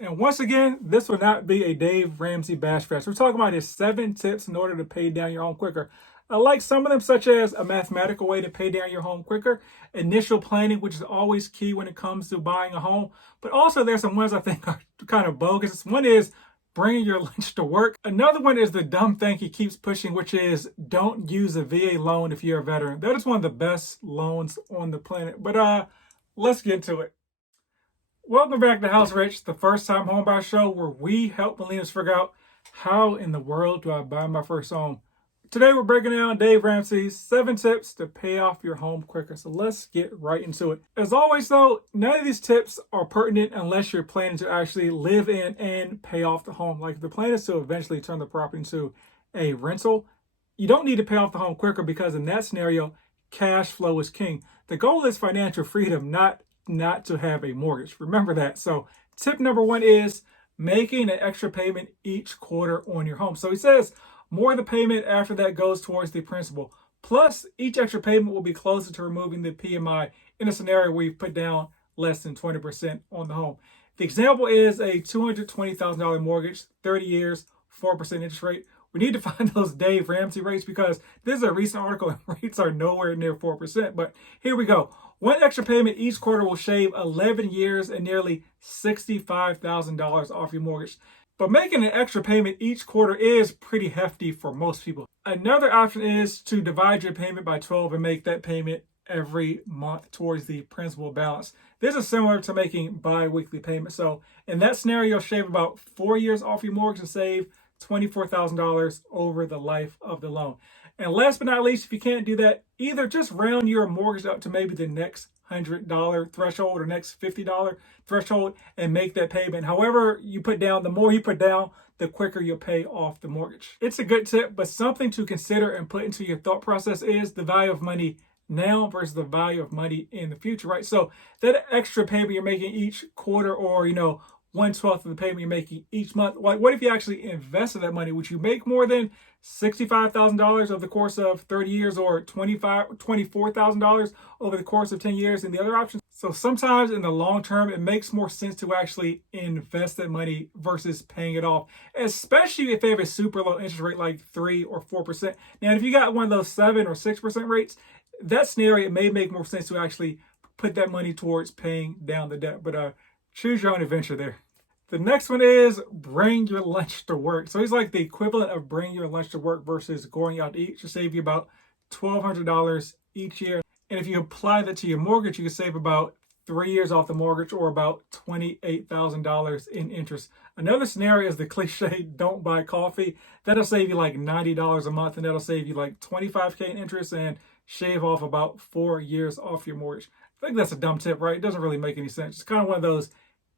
And once again, this will not be a Dave Ramsey bash fest. We're talking about his 7 tips in order to pay down your home quicker. I like some of them, such as a mathematical way to pay down your home quicker, initial planning, which is always key when it comes to buying a home. But also, there's some ones I think are kind of bogus. One is bringing your lunch to work. Another one is the dumb thing he keeps pushing, which is don't use a VA loan if you're a veteran. That is one of the best loans on the planet. But let's get to it. Welcome back to House Rich, the first time homebuyer show where we help millennials figure out how in the world do I buy my first home. Today we're breaking down Dave Ramsey's 7 tips to pay off your home quicker. So let's get right into it. As always though, none of these tips are pertinent unless you're planning to actually live in and pay off the home. Like if the plan is to eventually turn the property into a rental, you don't need to pay off the home quicker because in that scenario, cash flow is king. The goal is financial freedom, not to have a mortgage. Remember that. So tip number 1 is making an extra payment each quarter on your home. So he says more of the payment after that goes towards the principal. Plus, each extra payment will be closer to removing the PMI in a scenario where you've put down less than 20% on the home. The example is a $220,000 mortgage, 30 years, 4% interest rate. We need to find those Dave Ramsey rates because this is a recent article and rates are nowhere near 4%. But here we go. One extra payment each quarter will shave 11 years and nearly $65,000 off your mortgage. But making an extra payment each quarter is pretty hefty for most people. Another option is to divide your payment by 12 and make that payment every month towards the principal balance. This is similar to making bi-weekly payments. So in that scenario, you'll shave about 4 years off your mortgage and save $24,000 over the life of the loan. And last but not least, if you can't do that, either just round your mortgage up to maybe the next $100 threshold or next $50 threshold and make that payment. However you put down, the more you put down, the quicker you'll pay off the mortgage. It's a good tip, but something to consider and put into your thought process is the value of money now versus the value of money in the future, right? So that extra payment you're making each quarter or, 1/12 of the payment you're making each month. Like, what if you actually invested that money? Would you make more than $65,000 over the course of 30 years or $24,000 over the course of 10 years in the other options? So sometimes in the long term, it makes more sense to actually invest that money versus paying it off, especially if they have a super low interest rate like 3 or 4%. Now, if you got one of those 7 or 6% rates, that scenario, it may make more sense to actually put that money towards paying down the debt. But choose your own adventure there. The next one is bring your lunch to work. So he's like the equivalent of bring your lunch to work versus going out to eat. Should save you about $1,200 each year. And if you apply that to your mortgage, you can save about 3 years off the mortgage or about $28,000 in interest. Another scenario is the cliche, don't buy coffee. That'll save you like $90 a month and that'll save you like $25K in interest and shave off about 4 years off your mortgage. I think that's a dumb tip, right? It doesn't really make any sense. It's kind of one of those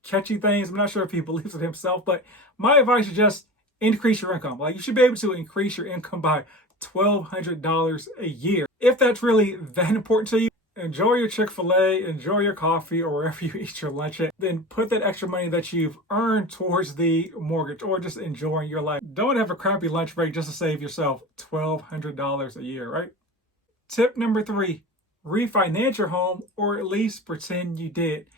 catchy things. I'm not sure if he believes it himself, but my advice is just increase your income. Like you should be able to increase your income by $1,200 a year. If that's really that important to you, enjoy your Chick-fil-A, enjoy your coffee or wherever you eat your lunch at, then put that extra money that you've earned towards the mortgage or just enjoying your life. Don't have a crappy lunch break just to save yourself $1,200 a year, right? Tip number 3, refinance your home or at least pretend you did.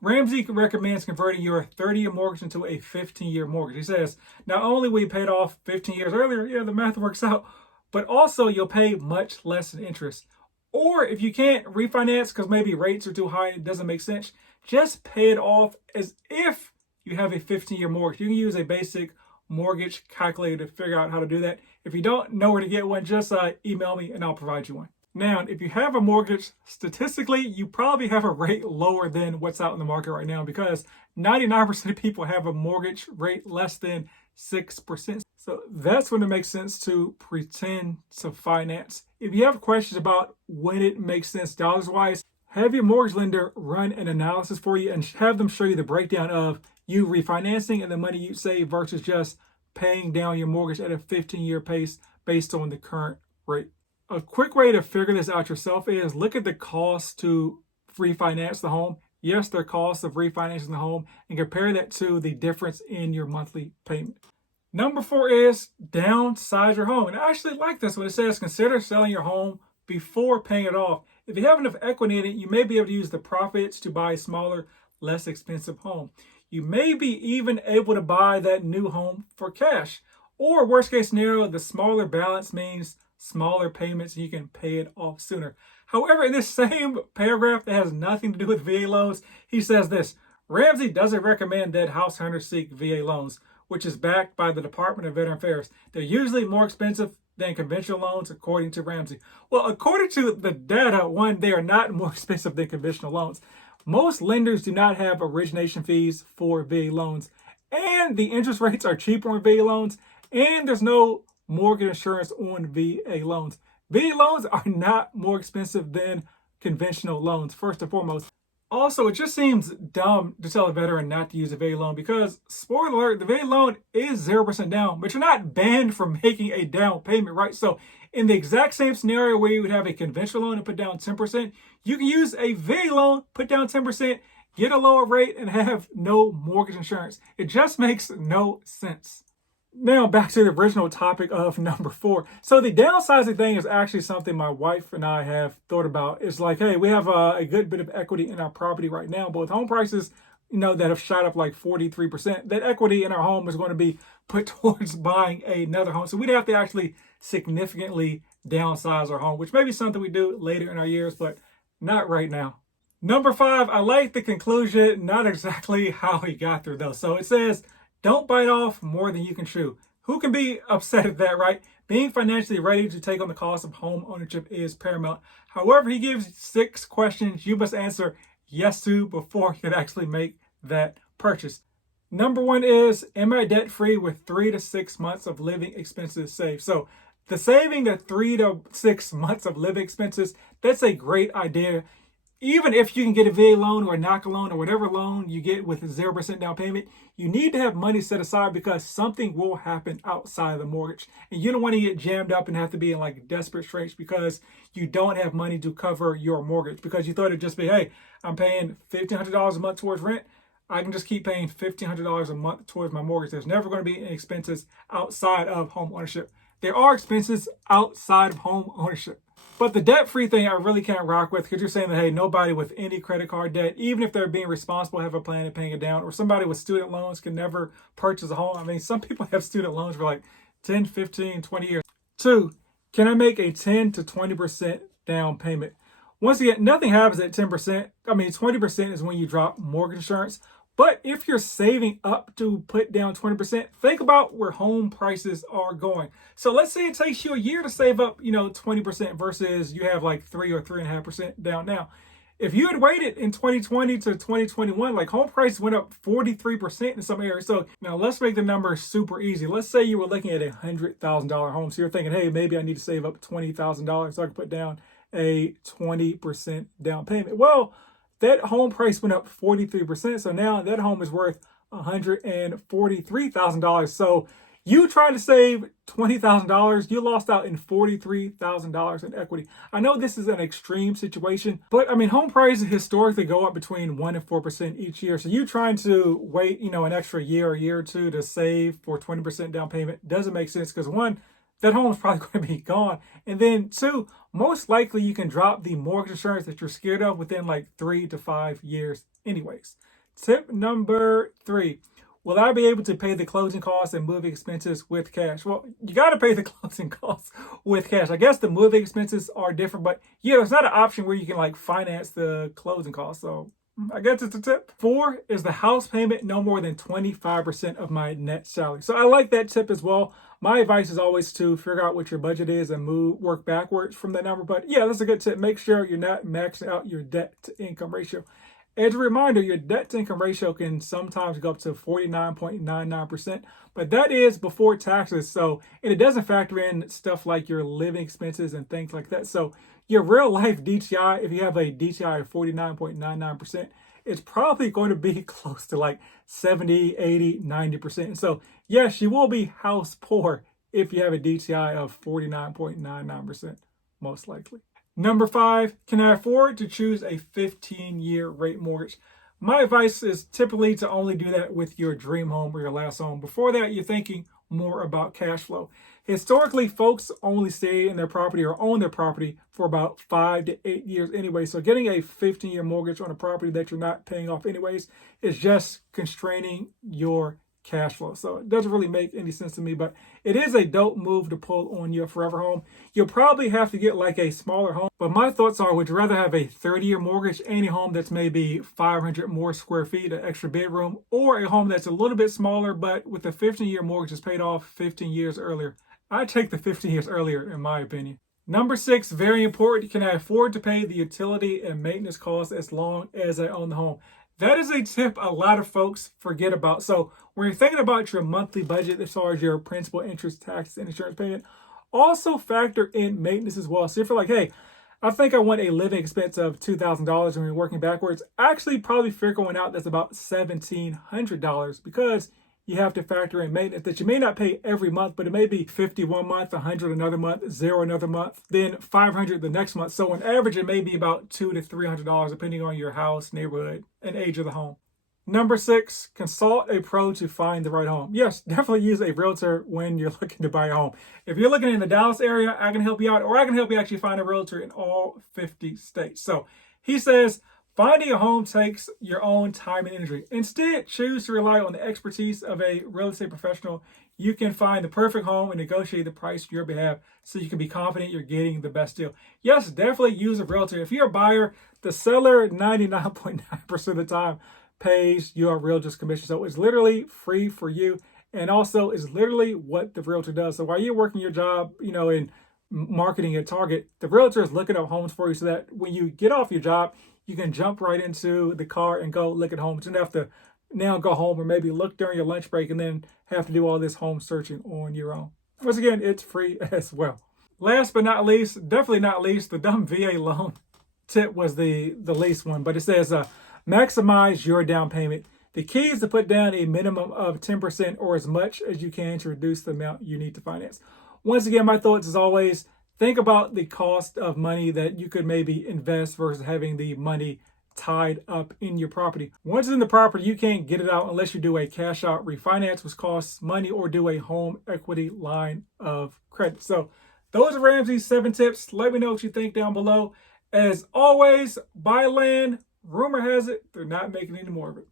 Ramsey recommends converting your 30-year mortgage into a 15-year mortgage. He says, not only will you pay it off 15 years earlier, yeah, the math works out, but also you'll pay much less in interest. Or if you can't refinance because maybe rates are too high, it doesn't make sense, just pay it off as if you have a 15-year mortgage. You can use a basic mortgage calculator to figure out how to do that. If you don't know where to get one, just email me and I'll provide you one. Now, if you have a mortgage, statistically, you probably have a rate lower than what's out in the market right now because 99% of people have a mortgage rate less than 6%. So that's when it makes sense to pretend to finance. If you have questions about when it makes sense dollars-wise, have your mortgage lender run an analysis for you and have them show you the breakdown of you refinancing and the money you save versus just paying down your mortgage at a 15-year pace based on the current rate. A quick way to figure this out yourself is look at the cost to refinance the home. Yes, their cost of refinancing the home and compare that to the difference in your monthly payment. Number 4 is downsize your home. And I actually like this when it says consider selling your home before paying it off. If you have enough equity in it, you may be able to use the profits to buy a smaller, less expensive home. you may be even able to buy that new home for cash. Or worst case scenario, the smaller balance means smaller payments and you can pay it off sooner. However, in this same paragraph that has nothing to do with VA loans, he says this: Ramsey doesn't recommend that house hunters seek VA loans, which is backed by the Department of Veteran Affairs. They're usually more expensive than conventional loans, according to Ramsey. Well, according to the data, one, they are not more expensive than conventional loans. Most lenders do not have origination fees for VA loans, and the interest rates are cheaper on VA loans, and there's no mortgage insurance on VA loans. VA loans are not more expensive than conventional loans, first and foremost. Also, it just seems dumb to tell a veteran not to use a VA loan because, spoiler alert, the VA loan is 0% down, but you're not banned from making a down payment, right? So in the exact same scenario where you would have a conventional loan and put down 10%, you can use a VA loan, put down 10%, get a lower rate, and have no mortgage insurance. It just makes no sense. Now back to the original topic of number 4. So the downsizing thing is actually something my wife and I have thought about. It's like, hey, we have a good bit of equity in our property right now, but with home prices, that have shot up like 43%, that equity in our home is going to be put towards buying another home. So we'd have to actually significantly downsize our home, which may be something we do later in our years, but not right now. Number 5, I like the conclusion, not exactly how he got through though. So it says, don't bite off more than you can chew. Who can be upset at that, right? Being financially ready to take on the cost of home ownership is paramount. However, he gives 6 questions you must answer yes to before you can actually make that purchase. Number 1 is, am I debt free with 3 to 6 months of living expenses saved? So the saving the 3 to 6 months of living expenses, that's a great idea. Even if you can get a VA loan or a NACA loan or whatever loan you get with a 0% down payment, you need to have money set aside because something will happen outside of the mortgage. And you don't want to get jammed up and have to be in like desperate straits because you don't have money to cover your mortgage. Because you thought it'd just be, hey, I'm paying $1,500 a month towards rent. I can just keep paying $1,500 a month towards my mortgage. There's never going to be any expenses outside of home ownership. There are expenses outside of home ownership. But the debt-free thing I really can't rock with because you're saying that, hey, nobody with any credit card debt, even if they're being responsible, have a plan of paying it down, or somebody with student loans can never purchase a home. I mean, some people have student loans for like 10, 15, 20 years. 2, can I make a 10 to 20% down payment? Once again, nothing happens at 10%. I mean, 20% is when you drop mortgage insurance. But if you're saving up to put down 20%, think about where home prices are going. So let's say it takes you a year to save up, 20% versus you have like 3 or 3.5% down now. If you had waited in 2020 to 2021, like home prices went up 43% in some areas. So now let's make the numbers super easy. Let's say you were looking at $100,000 home. So you're thinking, hey, maybe I need to save up $20,000 so I can put down a 20% down payment. Well, that home price went up 43%. So now that home is worth $143,000. So you tried to save $20,000, you lost out in $43,000 in equity. I know this is an extreme situation, but I mean, home prices historically go up between 1% and 4% each year. So you trying to wait, an extra year or 2 to save for 20% down payment doesn't make sense because 1, that home is probably going to be gone. And then 2, most likely you can drop the mortgage insurance that you're scared of within like 3 to 5 years anyways. Tip number 3, will I be able to pay the closing costs and moving expenses with cash? Well, you got to pay the closing costs with cash. I guess the moving expenses are different, but it's not an option where you can like finance the closing costs. So I guess it's a tip. 4 is the house payment no more than 25% of my net salary. So I like that tip as well. My advice is always to figure out what your budget is and work backwards from that number. But yeah, that's a good tip. Make sure you're not maxing out your debt to income ratio. As a reminder, your debt to income ratio can sometimes go up to 49.99%, but that is before taxes. So, and it doesn't factor in stuff like your living expenses and things like that. So your real life DTI, if you have a DTI of 49.99%, it's probably going to be close to like 70, 80, 90%. So yes, you will be house poor if you have a DTI of 49.99%, most likely. Number 5, can I afford to choose a 15-year rate mortgage? My advice is typically to only do that with your dream home or your last home. Before that, you're thinking, more about cash flow. Historically, folks only stay in their property or own their property for about 5 to 8 years anyway. So getting a 15-year mortgage on a property that you're not paying off anyways is just constraining your cash flow. So it doesn't really make any sense to me, but it is a dope move to pull on your forever home. You'll probably have to get like a smaller home, but my thoughts are, would you rather have a 30-year mortgage, any home that's maybe 500 more square feet, an extra bedroom, or a home that's a little bit smaller, but with a 15-year mortgage is paid off 15 years earlier? I take the 15 years earlier, in my opinion. Number 6, very important. Can I afford to pay the utility and maintenance costs as long as I own the home? That is a tip a lot of folks forget about. So when you're thinking about your monthly budget as far as your principal, interest, taxes, and insurance payment, also factor in maintenance as well. So if you're like, hey, I think I want a living expense of $2,000 when you're working backwards, actually probably figure one out that's about $1,700 because you have to factor in maintenance that you may not pay every month, but it may be 50 one month, 100 another month, 0 another month, then 500 the next month. So on average, it may be about $200 to $300 depending on your house, neighborhood, and age of the home. Number 6, consult a pro to find the right home. Yes, definitely use a realtor when you're looking to buy a home. If you're looking in the Dallas area, I can help you out, or I can help you actually find a realtor in all 50 states. So he says, finding a home takes your own time and energy. Instead, choose to rely on the expertise of a real estate professional. You can find the perfect home and negotiate the price on your behalf so you can be confident you're getting the best deal. Yes, definitely use a realtor. If you're a buyer, the seller 99.9% of the time pays your realtor's commission. So it's literally free for you. And also it's literally what the realtor does. So while you're working your job, in marketing at Target, the realtor is looking up homes for you so that when you get off your job, you can jump right into the car and go look at homes. You don't have to now go home or maybe look during your lunch break and then have to do all this home searching on your own. Once again, it's free as well. Last but not least, definitely not least, the dumb VA loan tip was the least one, but it says maximize your down payment. The key is to put down a minimum of 10% or as much as you can to reduce the amount you need to finance. Once again, my thoughts as always, think about the cost of money that you could maybe invest versus having the money tied up in your property. Once it's in the property, you can't get it out unless you do a cash out refinance, which costs money, or do a home equity line of credit. So those are Ramsey's 7 tips. Let me know what you think down below. As always, buy land. Rumor has it they're not making any more of it.